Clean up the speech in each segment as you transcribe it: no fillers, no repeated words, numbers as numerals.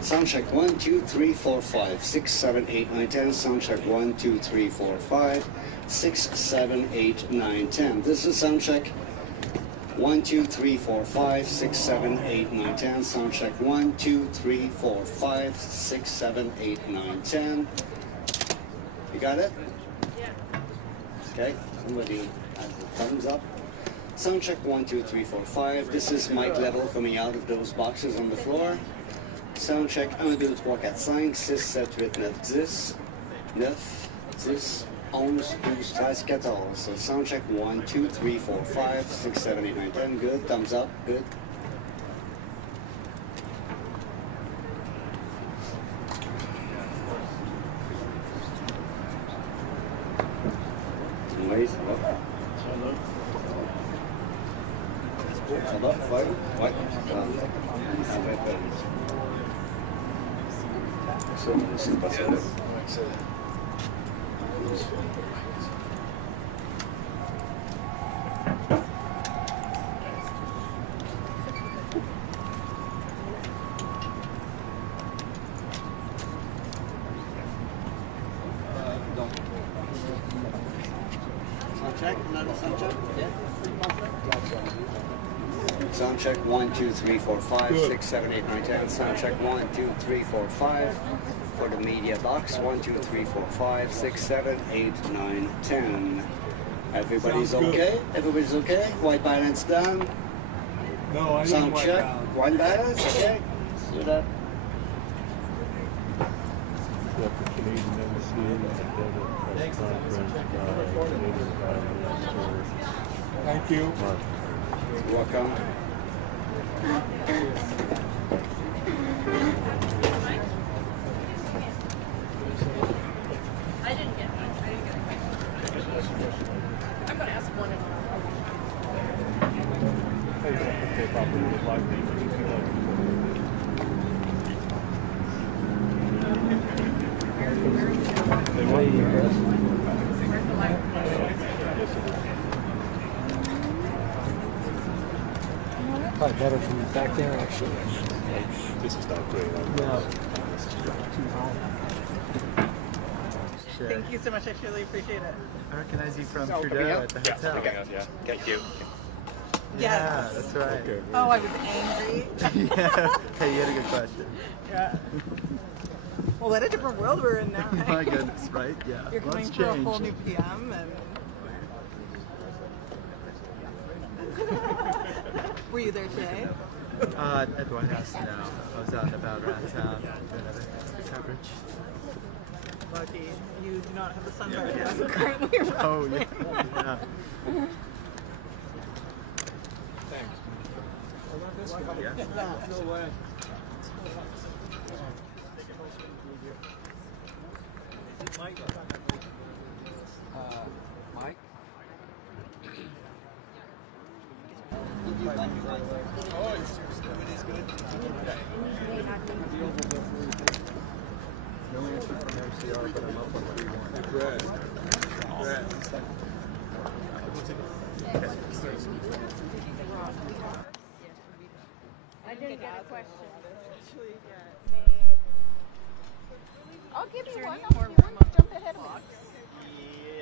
Sound check 1, 2, 3, 4, 5, 6, 7, 8, 9, 10. Sound check 1, 2, 3, 4, 5, 6, 7, 8, 9, 10. This is sound check 1, 2, 3, 4, 5, 6, 7, 8, 9, 10. Sound check 1, 2, 3, 4, 5, 6, 7, 8, 9, 10. You got it? Yeah. Okay, somebody has a thumbs up. Sound check 1, 2, 3, 4, 5. This is mic level coming out of those boxes on the floor. Sound check 1, 2, 3, 4, 5, 6, 7, 8, 9, 10. 9, 10, 11, 12, 13, 14. So sound check 1, 2, 3, 4, 5, 6, 7, 8, 9, 10. Good. Thumbs up. Good. Oui, ça va. Ça va, ouais. Ouais. Ça va être ça, c'est pas ça. Check, another sound check. Yeah. Sound check 1, 2, 3, 4, 5, 6, 7, 8, 9, 10. Sound check 1, 2, 3, 4, 5. For the media box, 1, 2, 3, 4, 5, 6, 7, 8, 9, 10. Everybody's okay? Everybody's okay? White balance done. No, I didn't Sound white check. balance. White balance, okay. Do that. Got the Canadian Embassy and the press conference by Canadian Prime Minister. Thank you. Mark. You're welcome. I didn't get one. I didn't get a question. I'm going to ask one. They probably would like me They want you. Where's the light? Yes, it is. Probably better from back there, actually. This is not great. No. Too high. Sure. Thank you so much. I truly appreciate it. I recognize you from Oh, Trudeau at the hotel. Yeah. Thank you. Yeah, that's right. Okay. Oh, I was angry. Yeah. Hey, you had a good question. Yeah. Well, what a different world we're in now. My goodness, right? Yeah. You're coming Lots for a changed. whole new PM, and were you there today? At the White House, no. I was out and about around town doing other coverage. Lucky you do not have the sunburn yet. Currently, Oh, yeah. No way. Mike? Mike? Oh, it's good. No answer from MCR, but I'm up on 3-1. Good. I didn't get a question. I'll give you one. More Jump ahead of me.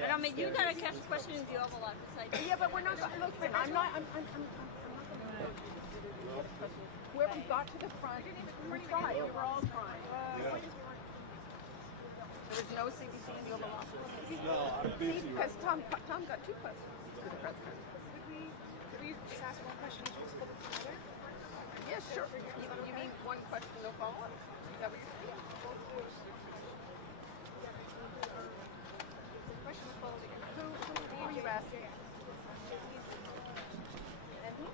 But I mean, you got to catch questions. You have a lot to say. Yeah, but we're not. Look, I'm not. I'm not going to. Where we got to the front, we're trying. We're all trying. There was no CBC in the Oval Office. No, I'm busy. Because Tom got two questions to the press conference. Could we just ask one question each and split it together? Yes, sure. You mean one question, no follow-up? Is that what you're saying? Question will follow together. Who are you asking? And who?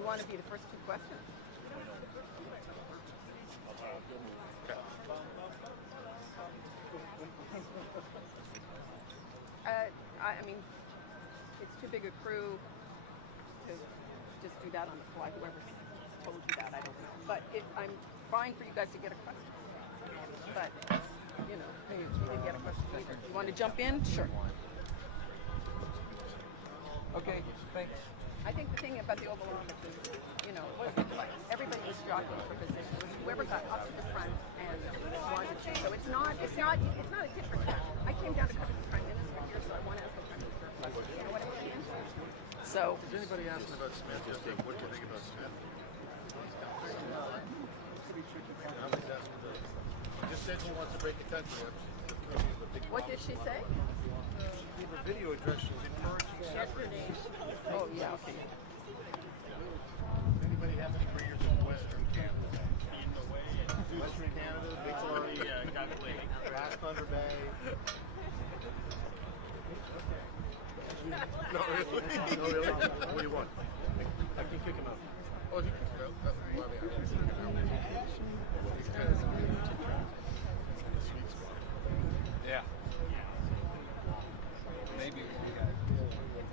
You want to be the first two questions? I mean, it's 2 too big a crew to just do that on the fly. Whoever told you that, I don't know. But I'm fine for you guys to get a question. But, you know, maybe you didn't get a question either. You want to jump in? Sure. Okay, thanks. I think the thing about the Oval Office is, you know, like everybody was jockeying for position. It was whoever got up to the front and wanted to. So it's not a tit for tat. I came down to cover the Prime Minister here, so I want to ask the Prime Minister a question. You know what I'm saying? So. Is anybody asking about Smith? What do you think about Smith? Just says he wants to break the country. What did she say? The video address was encouraging Yesterday. Oh, yeah, okay. Anybody have any careers in Western Canada? Western Canada, Victoria, Bass Thunder Bay. No, really? No, really? What do you want? I can kick him out. Oh, you can kick him out? That's why I can kick him out. He's kind of a sweet spot. Yeah. Maybe we got it.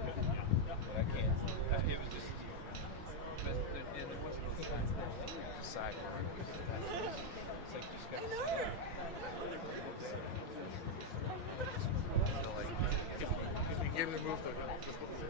But I can't. It was just. But there wasn't a sidebar. It's like just got to sit down. So like, If you give him the move, that's what we did.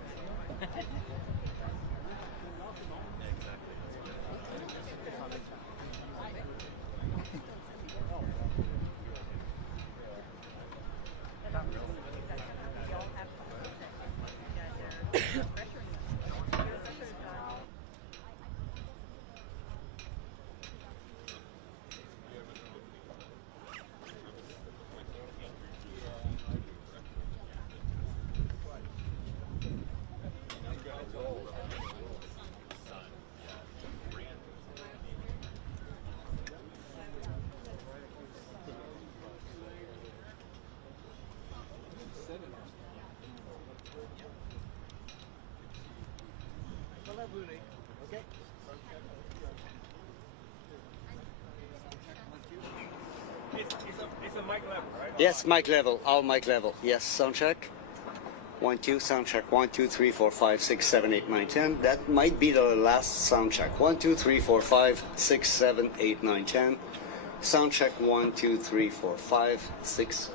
Okay. it's a mic level, right? Yes, mic level. All mic level. Yes, sound check. 1, 2, sound check. 1, 2, 3, 4, 5, 6, 7, 8, 9, 10. That might be the last sound check. 1, 2, 3, 4, 5, 6, 7, 8, 9, 10. Sound check. 1, 2, 3, 4, 5, 6,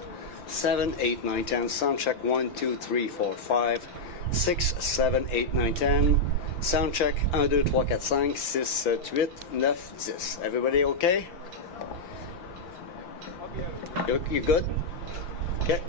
7, 8, 9, 10. Sound check. 1, 2, 3, 4, 5, 6, 7, 8, 9, 10. Sound check. 1, 2, 3, 4, 5, 6, 7, 8, 9, 10. Everybody okay? You good? Okay.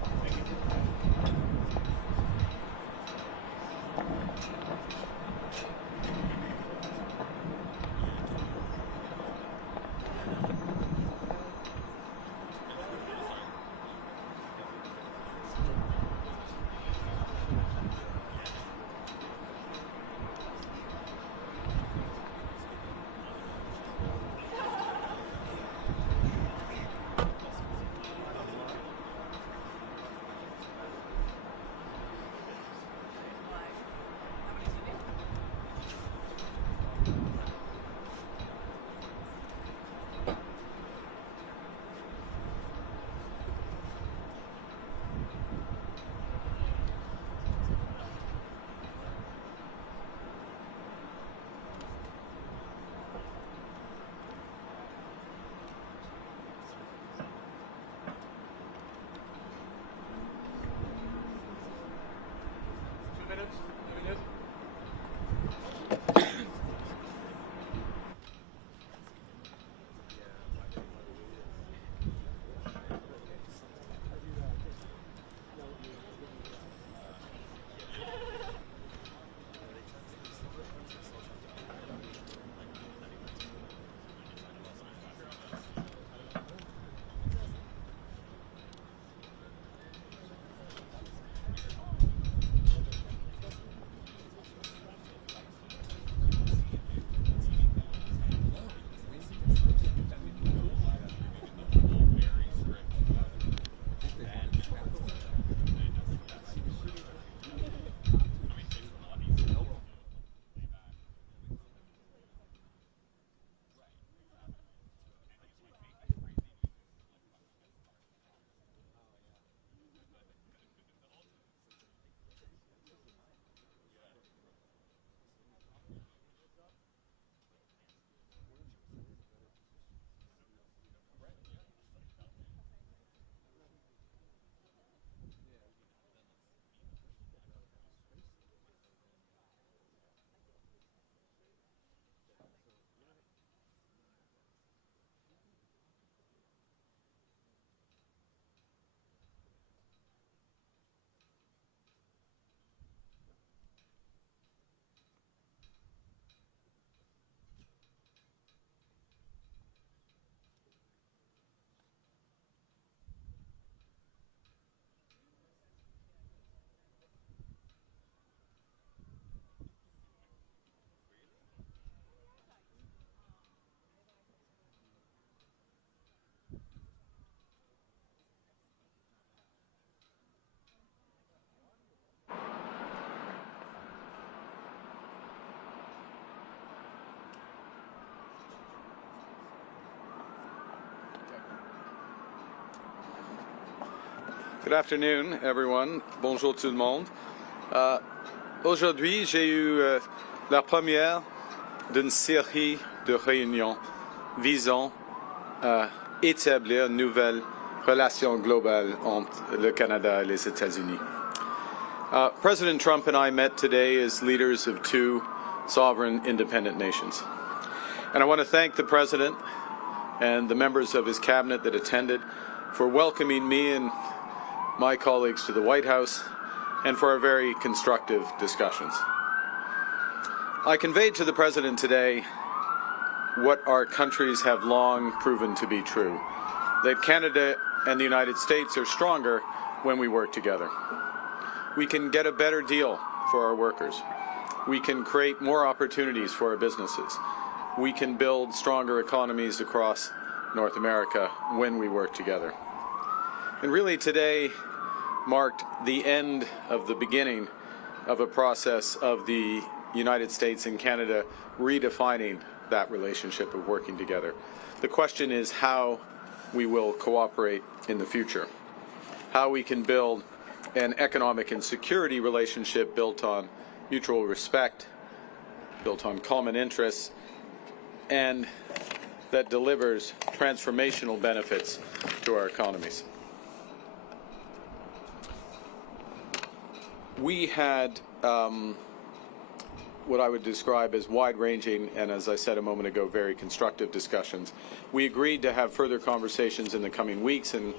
Good afternoon, everyone. Bonjour tout le monde. Aujourd'hui, j'ai eu la première d'une série de réunions visant à établir une nouvelle relation globale entre le Canada et les États-Unis. President Trump and I met today as leaders of two sovereign independent nations. And I want to thank the President and the members of his cabinet that attended for welcoming me and my colleagues to the White House and for our very constructive discussions. I conveyed to the President today what our countries have long proven to be true, that Canada and the United States are stronger when we work together. We can get a better deal for our workers. We can create more opportunities for our businesses. We can build stronger economies across North America when we work together. And really today marked the end of the beginning of a process of the United States and Canada redefining that relationship of working together. The question is how we will cooperate in the future, how we can build an economic and security relationship built on mutual respect, built on common interests, and that delivers transformational benefits to our economies. We had what I would describe as wide-ranging and, as I said a moment ago, very constructive discussions. We agreed to have further conversations in the coming weeks, and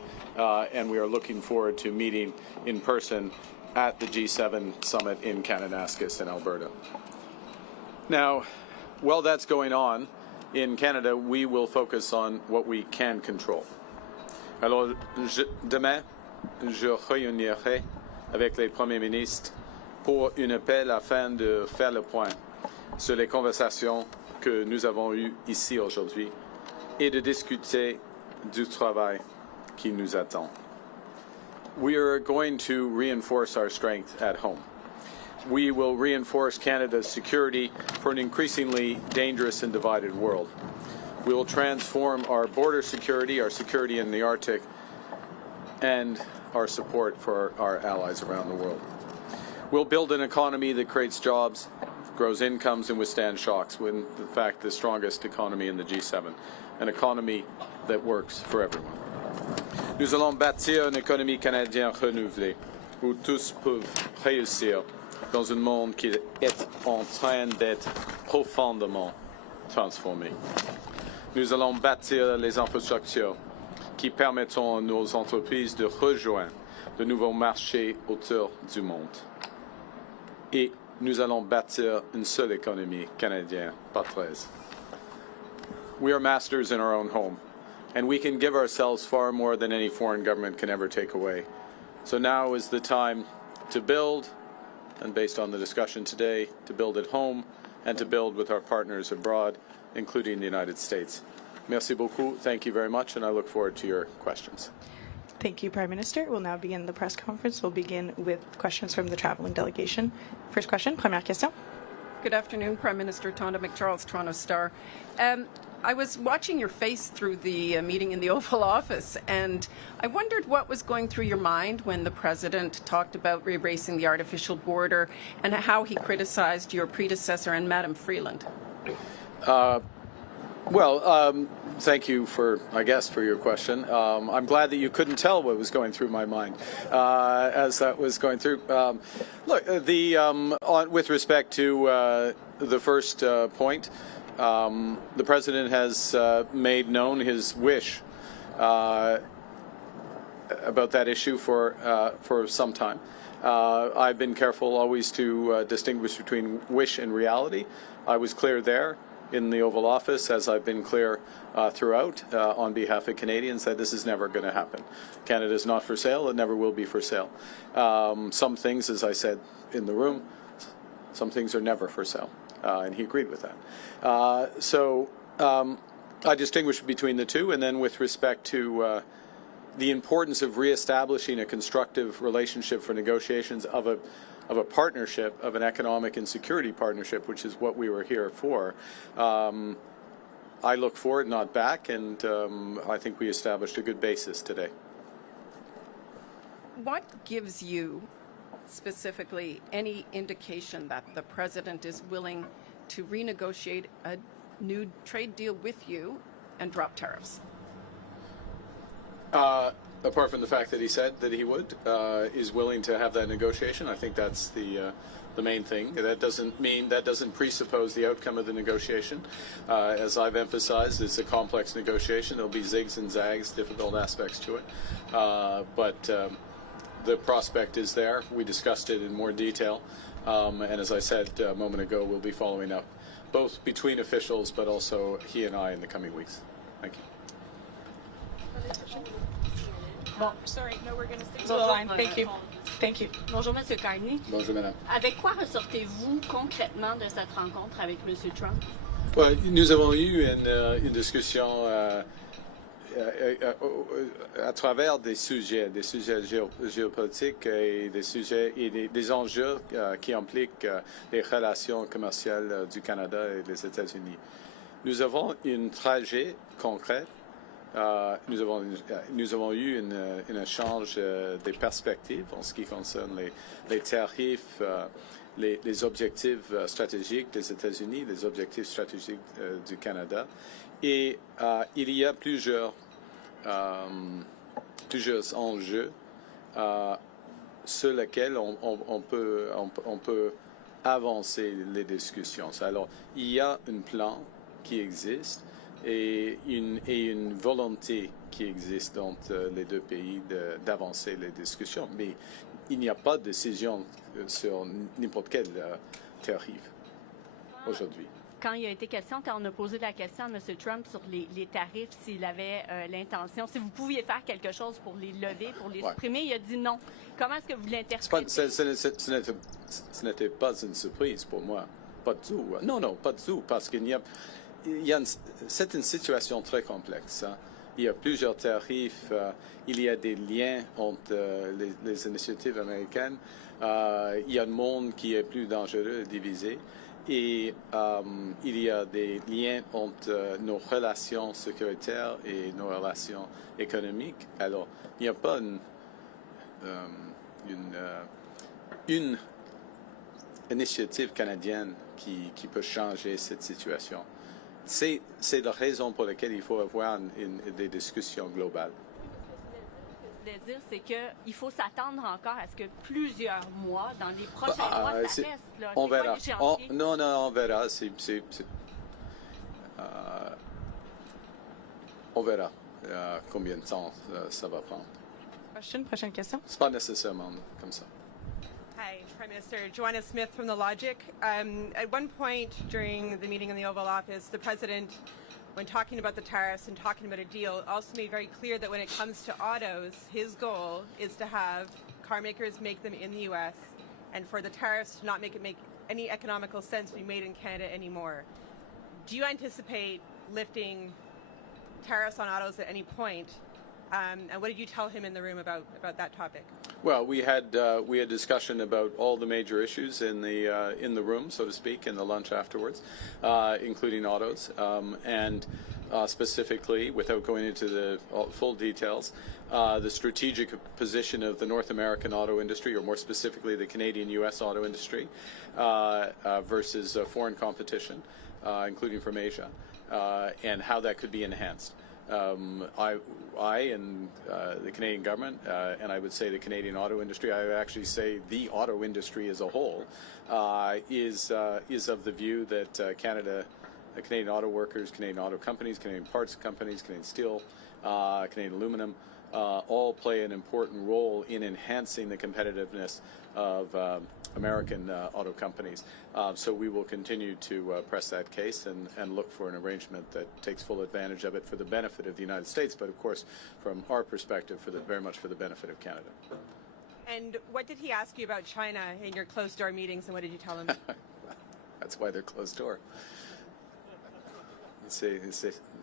we are looking forward to meeting in person at the G7 summit in Kananaskis in Alberta. Now, while that's going on, in Canada, we will focus on what we can control. Alors, demain, je réunirai avec les premiers ministres pour un appel afin de faire le point sur les conversations que nous avons eues ici aujourd'hui et de discuter du travail qui nous attend. We are going to reinforce our strength at home. We will reinforce Canada's security for an increasingly dangerous and divided world. We will transform our border security, our security in the Arctic, and our support for our allies around the world. We'll build an economy that creates jobs, grows incomes, and withstands shocks, when, in fact, the strongest economy in the G7, an economy that works for everyone. Nous allons bâtir une économie canadienne renouvelée, où tous peuvent réussir dans un monde qui est en train d'être profondément transformé. Nous allons bâtir les infrastructures qui permettront à nos entreprises de rejoindre de nouveaux marchés autour du monde. Et nous allons bâtir une seule économie canadienne, pas 13. We are masters in our own home, and we can give ourselves far more than any foreign government can ever take away. So now is the time to build, and based on the discussion today, to build at home and to build with our partners abroad, including the United States. Merci beaucoup. Thank you very much, and I look forward to your questions. Thank you, Prime Minister. We'll now begin the press conference. We'll begin with questions from the traveling delegation. First question, première question. Good afternoon, Prime Minister Tonda McCharles, Toronto Star. I was watching your face through the meeting in the Oval Office, and I wondered what was going through your mind when the President talked about erasing the artificial border and how he criticized your predecessor and Madam Freeland. Thank you for your question. I'm glad that you couldn't tell what was going through my mind as that was going through. With respect to the first point, the President has made known his wish about that issue for some time. I've been careful always to distinguish between wish and reality. I was clear there in the Oval Office, as I've been clear throughout on behalf of Canadians, that this is never going to happen. Canada is not for sale. It never will be for sale. Some things, as I said in the room, some things are never for sale. And he agreed with that. I distinguish between the two, and then with respect to the importance of reestablishing a constructive relationship for negotiations of a partnership, of an economic and security partnership, which is what we were here for. I look forward, not back, and I think we established a good basis today. what gives you specifically any indication that the president is willing to renegotiate a new trade deal with you and drop tariffs? Apart from the fact that he said that he would, is willing to have that negotiation, I think that's the main thing. That doesn't presuppose the outcome of the negotiation. As I've emphasized, it's a complex negotiation. There'll be zigs and zags, difficult aspects to it, but the prospect is there. We discussed it in more detail, and as I said a moment ago, we'll be following up both between officials, but also he and I in the coming weeks. Thank you. Bon. Sorry, no, we're going to stick to the line. Thank you. Thank you. Bonjour, M. Carney. Bonjour, madame. Avec quoi ressortez-vous concrètement de cette rencontre avec M. Trump? Ouais, nous avons eu une discussion à travers des sujets géopolitiques et des sujets et des enjeux qui impliquent les relations commerciales du Canada et des États-Unis. Nous avons un trajet concret. Nous avons eu un échange des perspectives en ce qui concerne les tarifs, les objectifs stratégiques des États-Unis, les objectifs stratégiques du Canada. Et il y a plusieurs enjeux sur lesquels on peut avancer les discussions. Alors, il y a un plan qui existe et une volonté qui existe entre les deux pays d'avancer les discussions. Mais il n'y a pas de décision sur n'importe quel tarif aujourd'hui. Quand il a été question, quand on a posé la question à M. Trump sur les tarifs, s'il avait l'intention, si vous pouviez faire quelque chose pour les lever, pour les supprimer, il a dit non. Comment est-ce que vous l'interprétez? Ce n'était pas une surprise pour moi. Pas du tout. Non, pas du tout, parce qu'il y a c'est une situation très complexe. Hein. Il y a plusieurs tarifs, il y a des liens entre les initiatives américaines, il y a un monde qui est plus dangereux et divisé, et il y a des liens entre nos relations sécuritaires et nos relations économiques. Alors, il n'y a pas une initiative canadienne qui peut changer cette situation. C'est la raison pour laquelle il faut avoir des discussions globales. Ce que je voulais dire, c'est qu'il faut s'attendre encore à ce que plusieurs mois, dans les prochains mois, ça reste. Là. On verra. Non, on verra. On verra combien de temps ça va prendre. Prochaine question. C'est pas nécessairement comme ça. Hi, Prime Minister. Joanna Smith from The Logic. At one point during the meeting in the Oval Office, the President, when talking about the tariffs and talking about a deal, also made very clear that when it comes to autos, his goal is to have car makers make them in the U.S. and for the tariffs to not make any economical sense to be made in Canada anymore. Do you anticipate lifting tariffs on autos at any point? And what did you tell him in the room about that topic? Well, we had discussion about all the major issues in the room, so to speak, in the lunch afterwards, including autos, and specifically, without going into the full details, the strategic position of the North American auto industry, or more specifically, the Canadian-U.S. auto industry, versus foreign competition, including from Asia, and how that could be enhanced. I and the Canadian government, and I would say the Canadian auto industry, I would actually say the auto industry as a whole, is of the view that Canadian auto workers, Canadian auto companies, Canadian parts companies, Canadian steel, Canadian aluminum, all play an important role in enhancing the competitiveness of American auto companies. So we will continue to press that case and look for an arrangement that takes full advantage of it for the benefit of the United States, but of course, from our perspective, very much for the benefit of Canada. And what did he ask you about China in your closed-door meetings, and what did you tell him? That's why they're closed door.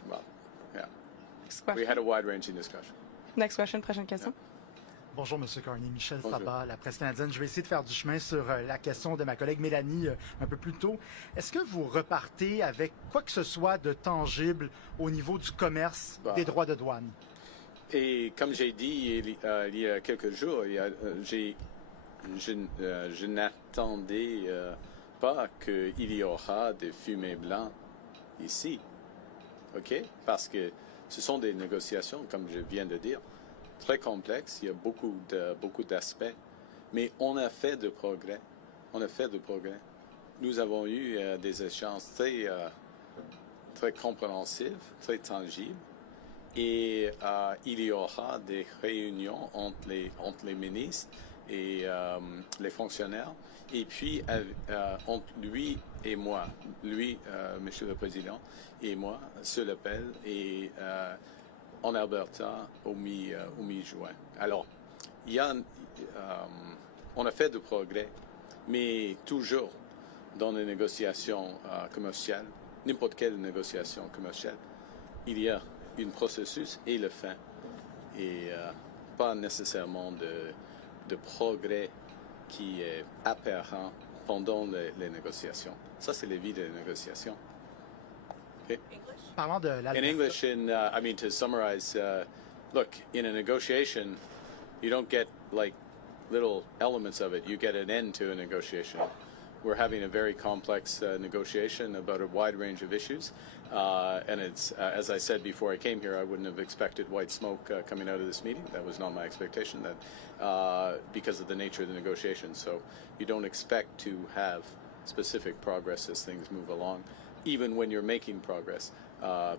Well, yeah. We had a wide-ranging discussion. Next question, prochaine question. Yeah. Bonjour, M. Carney. Michel Sabat, la presse canadienne. Je vais essayer de faire du chemin sur la question de ma collègue Mélanie un peu plus tôt. Est-ce que vous repartez avec quoi que ce soit de tangible au niveau du commerce des droits de douane? Et comme j'ai dit il y a quelques jours, je n'attendais pas qu'il y aura des fumées blancs ici. OK? Parce que ce sont des négociations, comme je viens de dire, très complexes. Il y a beaucoup d'aspects. Mais on a fait de progrès. Nous avons eu des échanges très compréhensifs, très tangibles. Et il y aura des réunions entre les ministres et les fonctionnaires. Et puis, entre lui et moi, Monsieur le Président, et moi, sur l'appel, et en Alberta au mi-juin. Alors, on a fait de progrès, mais toujours dans les négociations commerciales, n'importe quelle négociation commerciale, il y a un processus et le fin, et pas nécessairement de progrès qui est apparent pendant les négociations. Ça, c'est la vie des négociations. Okay? Parlant de In English, I mean, to summarize, look, in a negotiation, you don't get like little elements of it. You get an end to a negotiation. We're having a very complex negotiation about a wide range of issues. And it's, as I said before I came here, I wouldn't have expected white smoke coming out of this meeting. That was not my expectation, because of the nature of the negotiation. So you don't expect to have specific progress as things move along, even when you're making progress,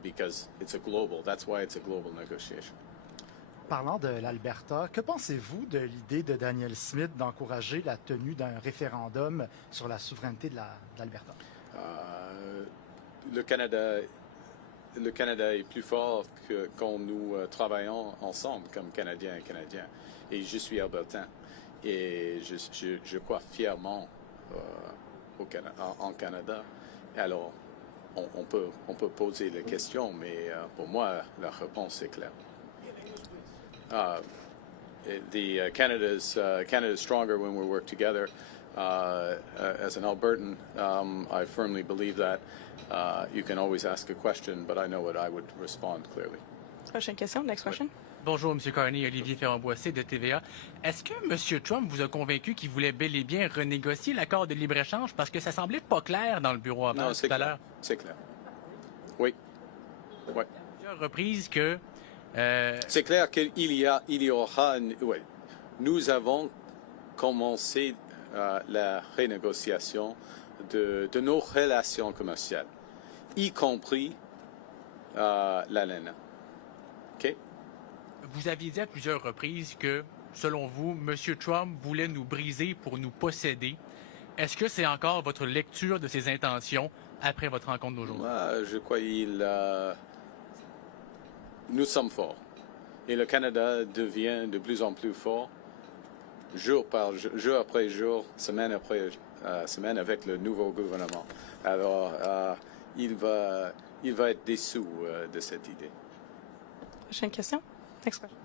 because it's that's why it's a global negotiation. Parlant de l'Alberta, que pensez-vous de l'idée de Daniel Smith d'encourager la tenue d'un référendum sur la souveraineté de l'Alberta? Le Canada est plus fort que quand nous travaillons ensemble comme Canadiens et Canadiens. Et je suis albertain. Et je crois fièrement en Canada. Alors, on peut poser les questions, mais pour moi, la réponse est claire. Canada's stronger when we work together. As an Albertan, I firmly believe that. You can always ask a question, but I know what I would respond clearly. Prochaine question. Next question. Bonjour, M. Carney, Olivier Ferrand-Boissé de TVA. Est-ce que M. Trump vous a convaincu qu'il voulait bel et bien renégocier l'accord de libre-échange parce que ça semblait pas clair dans le bureau avant tout à l'heure? C'est clair. Oui. Ouais. Plusieurs reprises que... C'est clair qu'il y aura... Ouais. Nous avons commencé la renégociation de nos relations commerciales, y compris la laine. OK? Vous aviez dit à plusieurs reprises que, selon vous, M. Trump voulait nous briser pour nous posséder. Est-ce que c'est encore votre lecture de ses intentions après votre rencontre d'aujourd'hui? Je crois nous sommes forts. Et le Canada devient de plus en plus fort, jour après jour, semaine après semaine, avec le nouveau gouvernement. Alors, il va être déçu de cette idée. Prochaine question. Next question.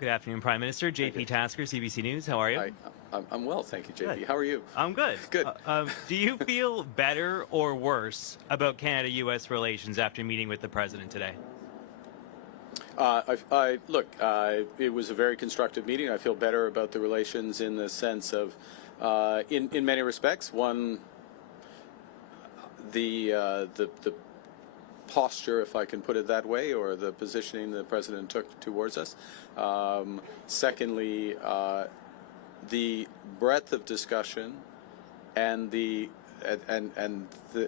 Good afternoon, Prime Minister. JP Tasker, CBC News. How are you? Hi. I'm well, thank you, JP. Good. How are you? I'm good. Good. Do you feel better or worse about Canada-U.S. relations after meeting with the President today? Look, it was a very constructive meeting. I feel better about the relations in the sense of, in many respects, one, the posture, if I can put it that way, or the positioning the President took towards us. Secondly, the breadth of discussion and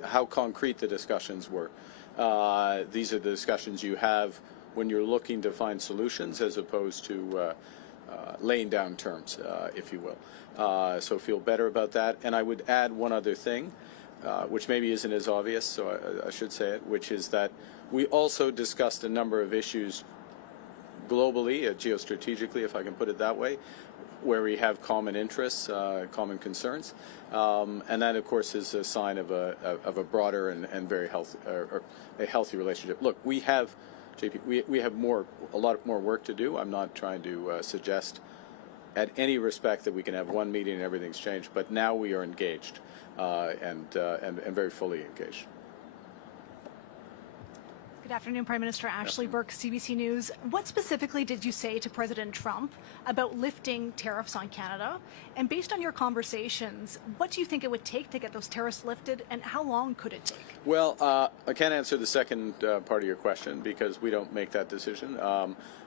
how concrete the discussions were. These are the discussions you have when you're looking to find solutions as opposed to laying down terms, if you will. So feel better about that. And I would add one other thing, which maybe isn't as obvious, so I should say it, which is that we also discussed a number of issues globally, geostrategically, if I can put it that way, where we have common interests, common concerns. And that, of course, is a sign of a broader and very healthy, or a healthy relationship. Look, we have, JP, we have a lot more work to do. I'm not trying to suggest at any respect that we can have one meeting and everything's changed, but now we are engaged and very fully engaged. Good afternoon, Prime Minister. Ashley Burke, CBC News. What specifically did you say to President Trump about lifting tariffs on Canada? And based on your conversations, what do you think it would take to get those tariffs lifted, and how long could it take? Well, I can't answer the second part of your question because we don't make that decision.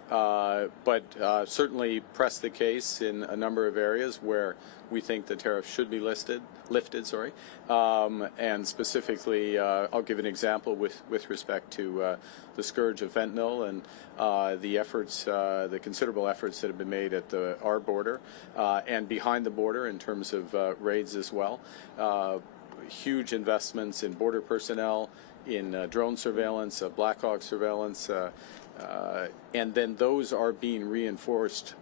But certainly press the case in a number of areas where we think the tariff should be lifted. And specifically, I'll give an example with respect to the scourge of fentanyl and the efforts, the considerable efforts that have been made at our border and behind the border in terms of raids as well. Huge investments in border personnel, in drone surveillance, Black Hawk surveillance, and then those are being reinforced,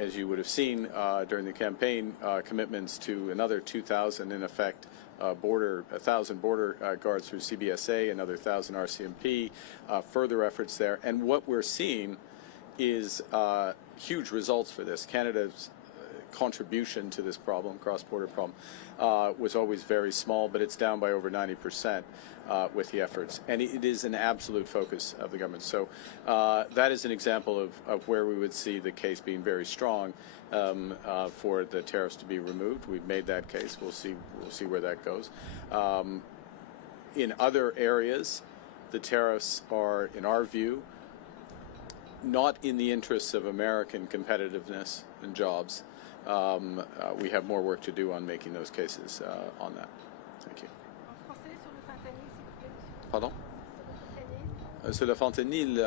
as you would have seen during the campaign, commitments to another 2,000 in effect, 1,000 border guards through CBSA, another 1,000 RCMP, further efforts there. And what we're seeing is huge results for this. Canada's contribution to this problem, cross-border problem, was always very small, but it's down by over 90% with the efforts. And it is an absolute focus of the government. So that is an example of where we would see the case being very strong for the tariffs to be removed. We've made that case. We'll see where that goes. In other areas, the tariffs are, in our view, not in the interests of American competitiveness and jobs. We have more work to do on making those cases on that. Thank you. Pardon? Sur le fentanyl,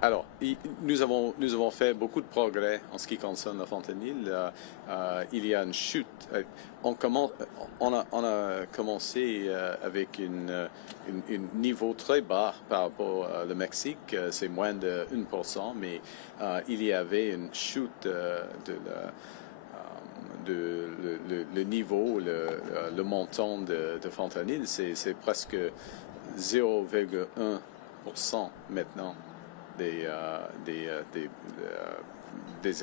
alors, nous avons fait beaucoup de progrès en ce qui concerne le fentanyl. Il y a une chute. On a commencé avec un niveau très bas par rapport au Mexique. C'est moins de 1%, mais il y avait une chute le niveau, le montant de fentanyl, c'est presque 0,1% maintenant des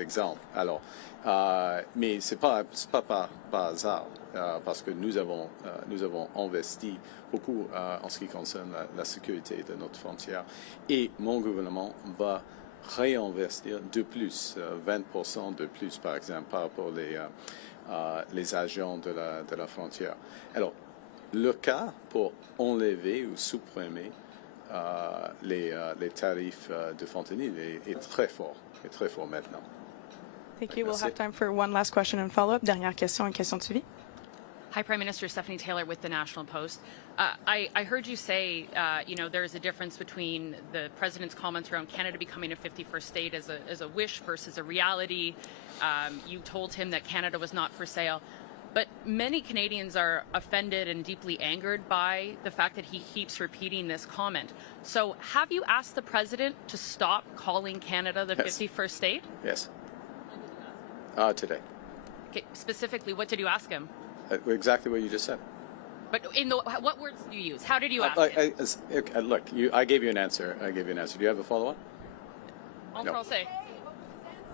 exemples. Alors, mais c'est pas par hasard, parce que nous avons investi beaucoup en ce qui concerne la sécurité de notre frontière, et mon gouvernement va réinvestir de plus, 20% de plus, par exemple, par rapport les agents de la frontière. Alors, le cas pour enlever ou supprimer les tarifs de fentanyl est très fort maintenant. Thank you. We'll have time for one last question and follow-up. Dernière question et question de suivi. Hi, Prime Minister. Stephanie Taylor with the National Post. I heard you say, there's a difference between the President's comments around Canada becoming a 51st state as a wish versus a reality. You told him that Canada was not for sale. But many Canadians are offended and deeply angered by the fact that he keeps repeating this comment. So have you asked the President to stop calling Canada the 51st state? Yes. Today. Okay, specifically, what did you ask him? Exactly what you just said. But what words did you use? How did you ask him? Look, I gave you an answer. Do you have a follow-up? En français.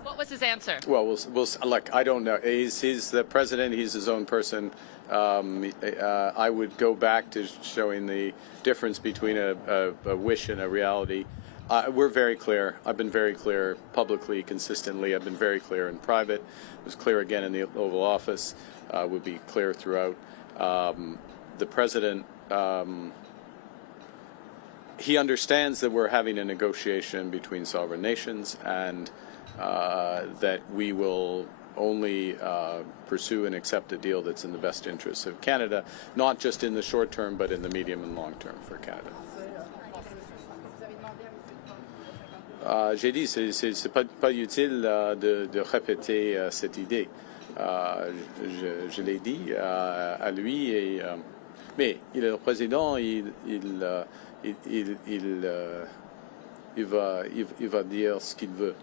What was his answer? Well, we'll look. I don't know. He's the president. He's his own person. I would go back to showing the difference between a wish and a reality. We're very clear. I've been very clear publicly, consistently. I've been very clear in private. I was clear again in the Oval Office. Would be clear throughout. The president, he understands that we're having a negotiation between sovereign nations, and that we will only pursue and accept a deal that's in the best interests of Canada, not just in the short term, but in the medium and long term for Canada. J'ai dit, c'est pas utile de répéter cette idée. Je l'ai dit à lui, mais il est le président, il va dire ce qu'il veut.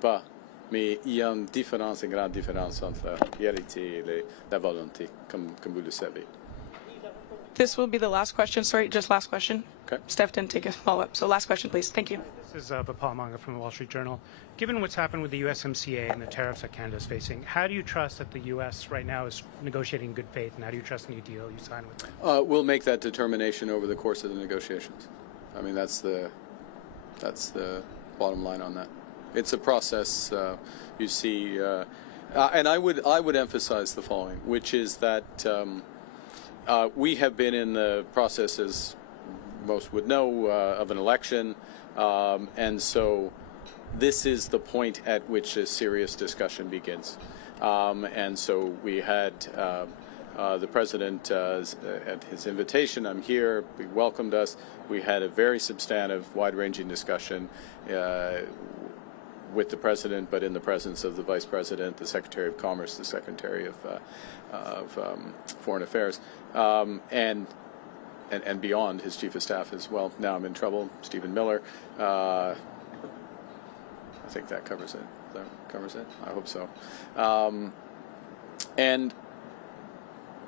Pas, mais il y a une différence, une grande différence entre la réalité et la volonté, comme vous le savez. This will be the last question. Sorry, just last question. Okay. Steph didn't take a follow-up. So last question, please. Thank you. This is Paul Manga from the Wall Street Journal. Given what's happened with the USMCA and the tariffs that Canada is facing, how do you trust that the U.S. right now is negotiating in good faith, and how do you trust any deal you sign with them? We'll make that determination over the course of the negotiations. I mean, that's the bottom line on that. It's a process. You see, and I would emphasize the following, which is that we have been in the process, as most would know, of an election, and so this is the point at which a serious discussion begins. And so we had the president at his invitation. I'm here. He welcomed us. We had a very substantive, wide-ranging discussion with the president, but in the presence of the vice president, the secretary of commerce, the secretary of foreign affairs, and beyond, his chief of staff as well. Now I'm in trouble. Stephen Miller. I think that covers it. That covers it. I hope so. And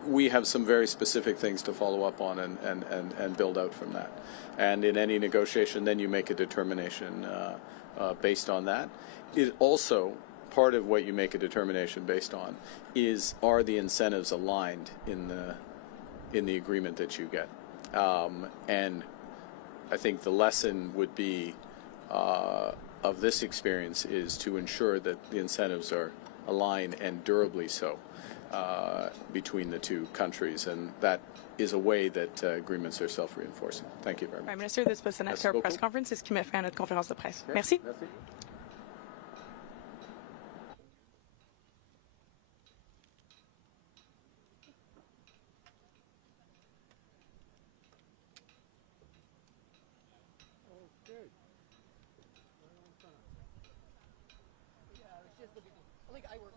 we have some very specific things to follow up on and build out from that. And in any negotiation, then you make a determination based on that. It also, part of what you make a determination based on is, are the incentives aligned in the agreement that you get? And I think the lesson would be of this experience is to ensure that the incentives are aligned and durably so between the two countries, and that is a way that agreements are self-reinforcing. Thank you very much. Prime Minister, this was the next press conference. C'est ce qui met fin à notre conférence de presse. Merci. Merci. Like I work